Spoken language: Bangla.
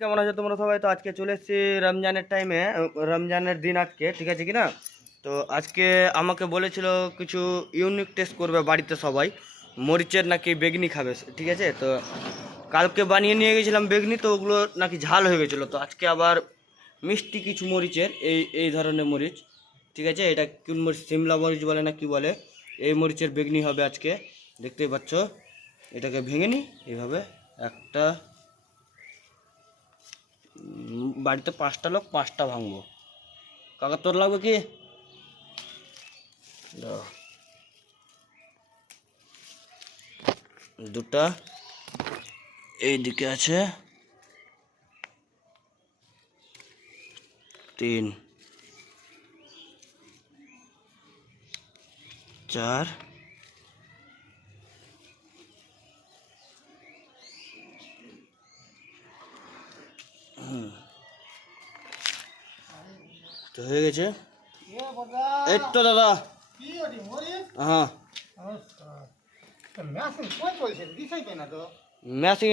কেমন আছো তোমরা সবাই? তো আজকে চলে এসেছি রমজানের টাইমে, রমজানের দিন আজকে, ঠিক আছে কি না? তো আজকে আমাকে বলেছিল কিছু ইউনিক টেস্ট করবে বাড়িতে সবাই, মরিচের নাকি বেগনি খাবে, ঠিক আছে? তো কালকে বানিয়ে নিয়ে গেছিলাম বেগনি, তো ওগুলো নাকি ঝাল হয়ে গেছিলো। তো আজকে আবার মিষ্টি কিছু মরিচের, এই এই ধরনের মরিচ, ঠিক আছে? এটা কোন মরিচ, সিমলা মরিচ বলে না কি বলে, এই মরিচের বেগনি হবে আজকে। দেখতেই পাচ্ছ, এটাকে ভেঙে নিই এইভাবে। একটা বাড়িতে 5টা লোক, 5টা ভাঙবো। কাকা তোর লাগবে কি? দাও। দুটা এইদিকে আছে, 3 4 তো হয়ে গেছে। এই তো দাদা। হ্যাঁ, ম্যাচিং